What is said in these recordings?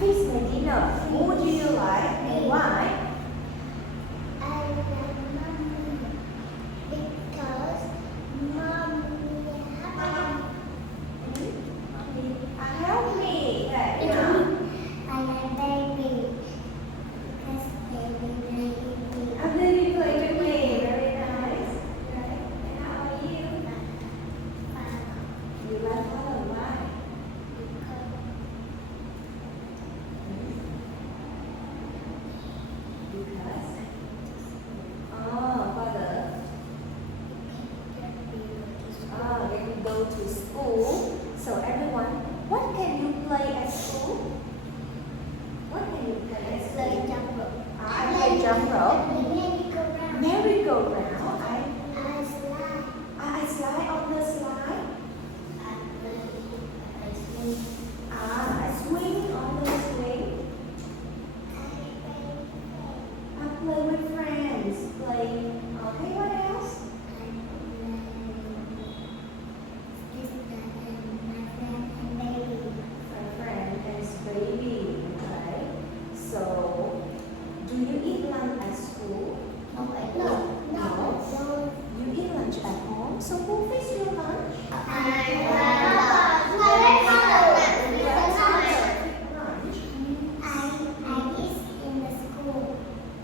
fish for dinner. Would you like and why? I like mommy because mommy Help me. Okay. I like baby because baby A baby play with me. Very nice. Okay. And how are you? You like father. Why? Because father. When you go to school. So everyone, what can you play at school? What can you play at school? Play jump rope. I play jump rope. Merry-go-round. Merry-go-round. I slide. I slide on the slide. I swing on the swing. I play with friends. Play. Okay, what else? My friend and baby. Okay. So, do you eat lunch at school? No. You eat lunch at home. So who fixes your lunch?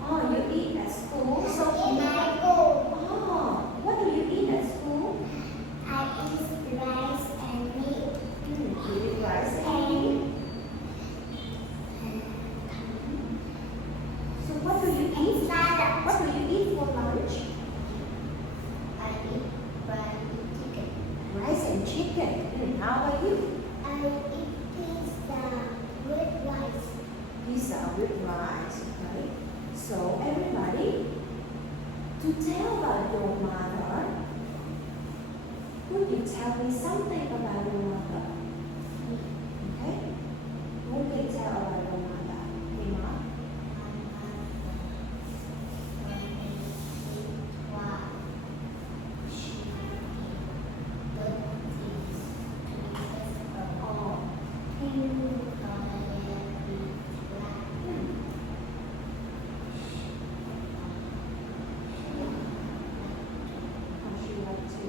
Oh, you eat at school. So what do you eat at school? You eat rice and meat. So what do you eat? What do you eat for lunch? Rice and chicken. How about you? Pizza with rice. Okay. So everybody, to tell about your mother, would you tell me something about your mother? Okay. What can you tell about your mother? Hey, Mom. How she like to?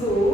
school?